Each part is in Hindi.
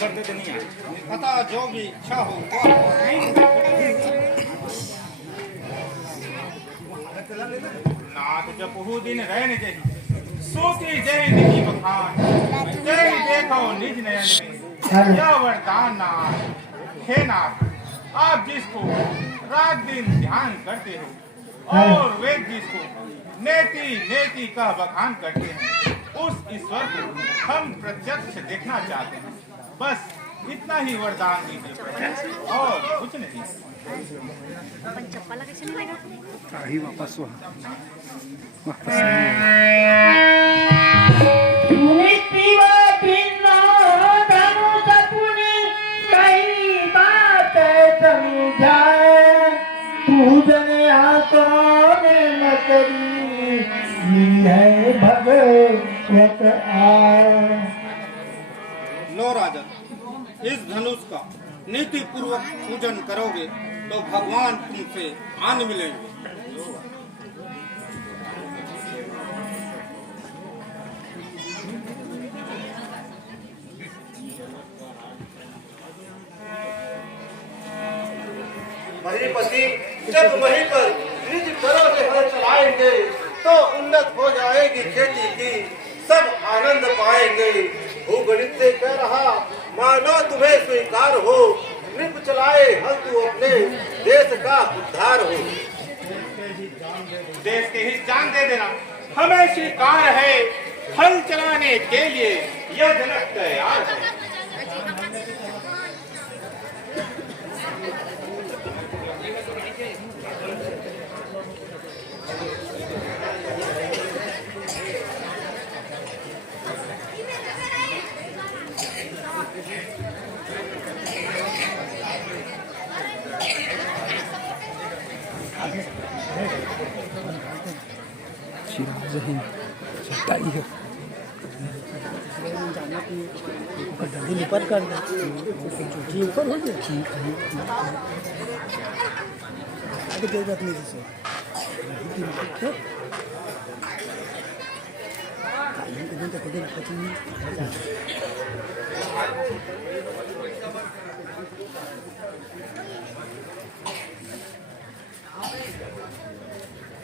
करते तो नहीं आए। अतः जो भी इच्छा हो नाथ जब बहु दिन रहने चाहिए सोती जय निधि बखान जय देखो निज नयन में यह वरदान नाथ हे नाथ आप जिसको रात दिन ध्यान करते हो और वेद जिसको नेति नेति का बखान करते हैं उस ईश्वर को हम प्रत्यक्ष देखना चाहते हैं। बस इतना ही वरदान दीजिए और कुछ नहीं। अपन चप्पल कैसे मिलेगा? काही वापस हुआ लो राजन, इस धनुष का नीति पूर्वक पूजन करोगे तो भगवान तुमसे आन मिलेंगे। महीपति जब वहीं पर निज करों से हल चलाएंगे तो उन्नत हो जाएगी खेती की, सब आनंद पाएंगे। भूगणित से कह रहा मानो तुम्हें स्वीकार हो, नृप चलाए हल तू अपने देश का उद्धार हो। देश के हित जान दे देना हमें स्वीकार है, हल चलाने के लिए यह जनक तैयार है। जल्दी निपट कर दे जी ऊपर हो जाए आगे दे दे अपनी जैसे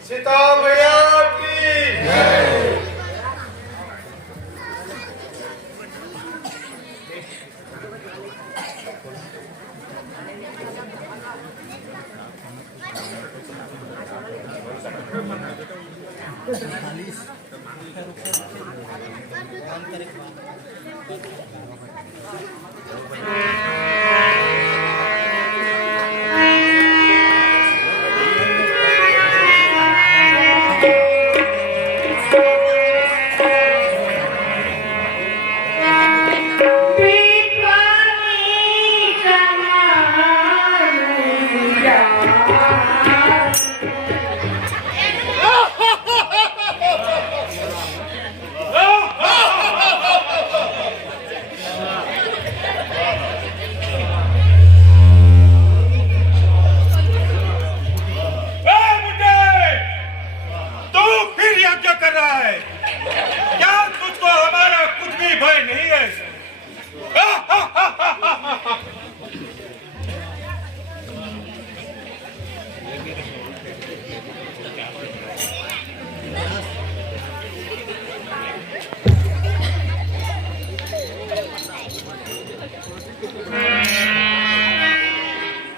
सीता मैया की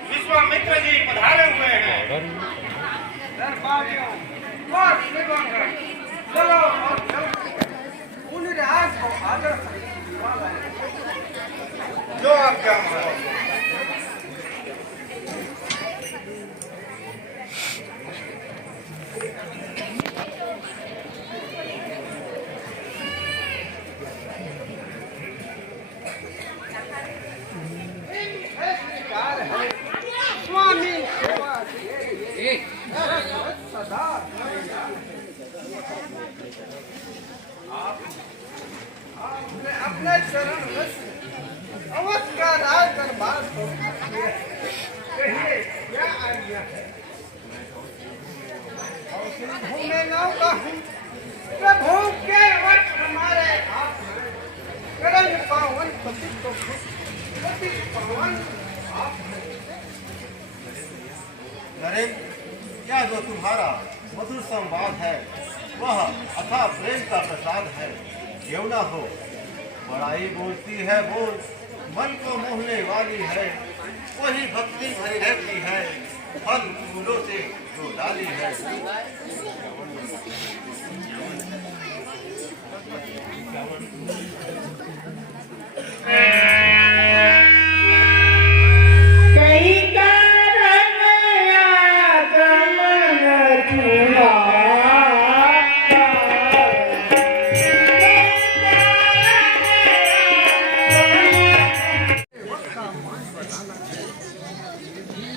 विश्वामित्र जी पधारे हुए हैं। चलो जो आप क्या स्वामी सेवा सदा अपने चरण अवध का राज दरबार कहिए क्या आज्ञा है। मैं नौका हूँ प्रभु के वश हमारे हाथ में करन पावन पति को नरेंद्र, क्या जो तुम्हारा मधुर संवाद है वह अथाह प्रेम का प्रसाद है। क्यों ना हो, बड़ाई बोलती है बोल, मन को मोहने वाली है। वही भक्ति भरी रहती है, फल फूलों से जो डाली है।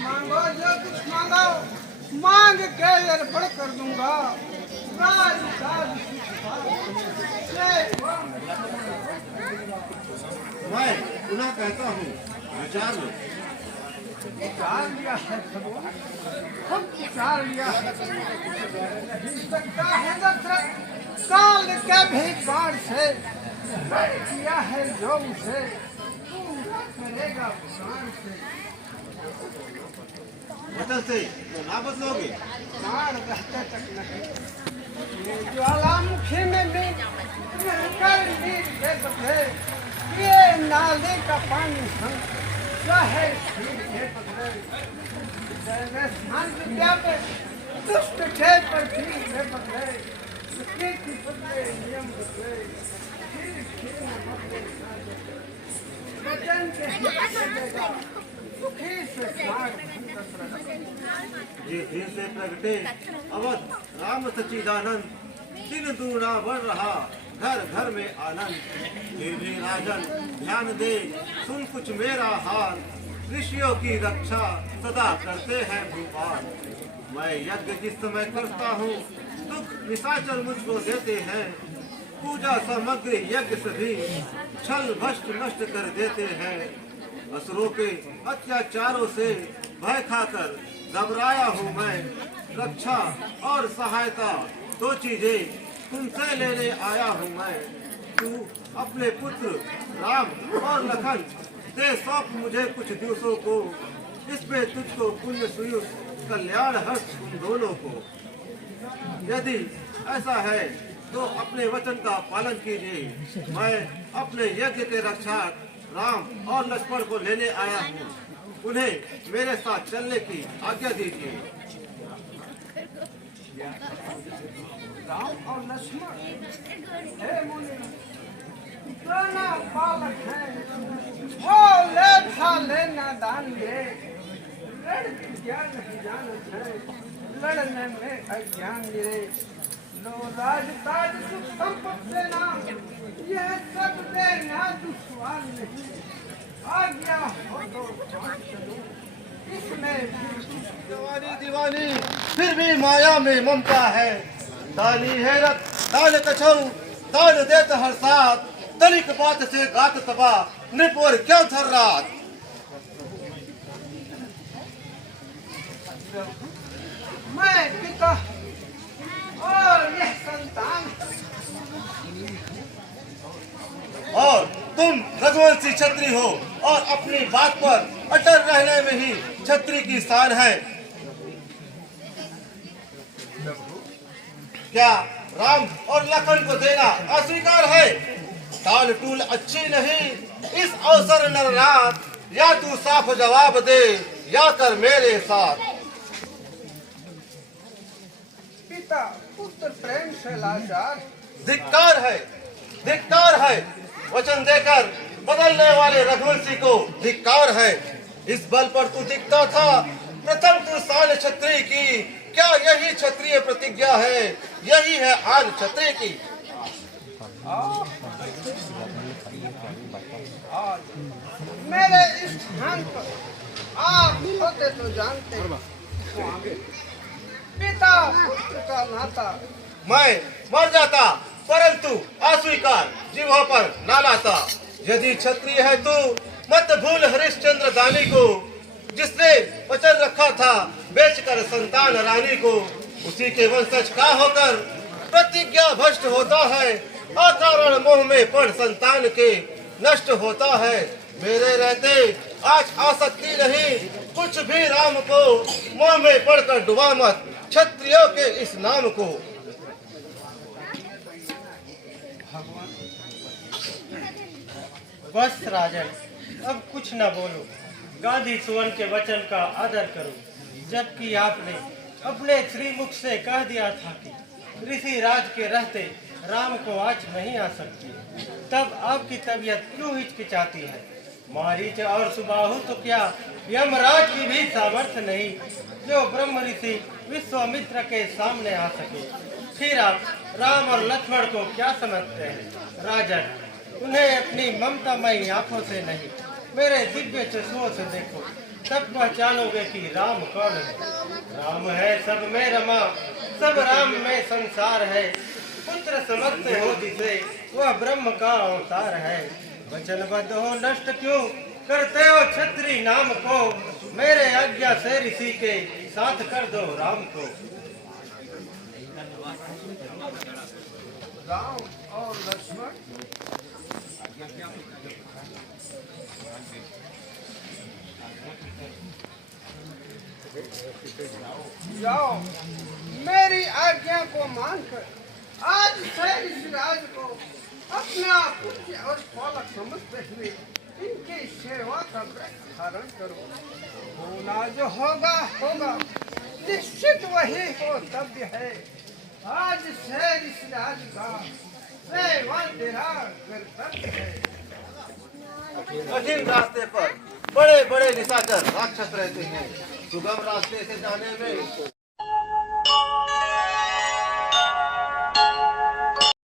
मांगो जो कुछ मांगो, मांग के अर्पण कर दूंगा। राज राज मैं पुनः कहता हूँ, विचार लो। विचार लिया है हम विचार लिया है। सकता है दशरथ काल के भी बाण से किया है जो उसे तू करेगा प्राण से। वचन से तो ना बदलोगे। प्राण रहते तक नहीं। ये ज्वालामुखी में भी कर नीर के बदले ये नाले का पानी हम चाहे खीर के बदले। जैसे शांत विद्या पे दुष्ट थे पर खीर के बदले। कीर्ति बदले नियम बदले। खीर खीर न बदले वचन के बदलेगा। सुखी से प्राण जी फिर से प्रगटे अवध राम सच्चिदानंद। दिन दूना बढ़ रहा घर घर में आनंद। फिर भी राजन ध्यान दे, सुन कुछ मेरा हाल। ऋषियों की रक्षा सदा करते हैं भूपाल। मैं यज्ञ जिस समय करता हूँ, दुख निशाचर मुझको देते हैं। पूजा सामग्री यज्ञ सभी छल भ्रष्ट नष्ट कर देते हैं। असुरों के अत्याचारों से भय खाकर घबराया हूँ मैं। रक्षा और सहायता दो चीजें तुमसे लेने आया हूँ मैं। तू अपने पुत्र राम और लखन दे सौंप मुझे कुछ दिवसों को। इसमें तुझको पुण्य सुयुग कल्याण हर्ष उन दोनों को। यदि ऐसा है तो अपने वचन का पालन कीजिए। मैं अपने यज्ञ के रक्षक राम और लक्ष्मण को लेने आया हूँ। उन्हें मेरे साथ चलने की आज्ञा दीजिए। राम और लक्ष्मण हे मुनि दोनों बालक हैं। वो ले था लेना दान ये लड़ ज्ञान जानत है। लड़ने में अज्ञान गिरे। लो राज ताज सुख संपत्ति देना यह सब देना दुश्वार नहीं। आज्ञा हो तो चलूं इसमें दीवानी दीवानी फिर भी माया में ममता है। दानी है रत दान कछौ दान देत हर साथ। तनिक बात से गात तबा निपोर क्यों थर रात। मैं पिता और यह संतान और तुम रघुवंशी क्षत्रिय हो और अपनी बात पर अटल रहने में ही क्षत्रिय की शान है। क्या राम और लखन को देना अस्वीकार है? टाल टूल अच्छी नहीं इस अवसर नरनाथ। या तू साफ जवाब दे या कर मेरे साथ। पिता पुत्र प्रेम से लाचार। धिक्कार है वचन देकर बदलने वाले रघुवंशी को धिक्कार है। इस बल पर तू दिखता था प्रथम तू शान क्षत्रिय की। क्या यही क्षत्रिय प्रतिज्ञा है? यही है आन क्षत्रिय की। आज मेरे इस स्थान पर आप होते तो जानते पिता पुत्र का नाता। मैं मर जाता परंतु अस्वीकार जीवा पर ना लाता। यदि क्षत्रिय है तू मत भूल हरिश्चंद्र दानी को। जिसने वचन रखा था बेचकर संतान रानी को। उसी के वंशज का होकर प्रतिज्ञा भ्रष्ट होता है। अकारण मोह में पड़ संतान के नष्ट होता है। मेरे रहते आज आसक्ति नहीं, कुछ भी राम को मोह में पड़कर डुबा मत, क्षत्रियों के इस नाम को। बस राजन, अब कुछ न बोलो। गांधी सुवन के वचन का आदर करो। जबकि आपने अपने श्रीमुख से कह दिया था कि ऋषि राज के रहते राम को आज नहीं आ सकती, तब आपकी तबीयत क्यों हिचकिचाती है? मारीच और सुबाहु तो क्या यमराज की भी सामर्थ्य नहीं जो ब्रह्म ऋषि विश्वामित्र के सामने आ सके। फिर आप राम और लक्ष्मण को क्या समझते हैं? राजन, उन्हें अपनी ममतामयी आंखों से नहीं, मेरे दिव्य चश्मों से देखो, तब पहचानोगे कि राम कौन है। राम है सब में रमा, सब राम में संसार है। पुत्र समझते हो जिसे, वह ब्रह्म का अवतार है। वचनबद्ध हो नष्ट क्यों करते हो क्षत्रिय नाम को? मेरे आज्ञा से ऋषि के साथ कर दो राम को। राम और लक्ष्मण जाओ, मेरी आज्ञा को मानकर आज से इस राज को अपना पुत्र और पालक समझते हुए इनकी सेवा का व्रत धारण करो। होना जो होगा होगा, निश्चित वही कर्तव्य है। आज से इस राज का सेवा तेरा कर्तव्य है। कठिन रास्ते पर बड़े बड़े निशाचर राक्षस रहते हैं, सुगम रास्ते से जाने में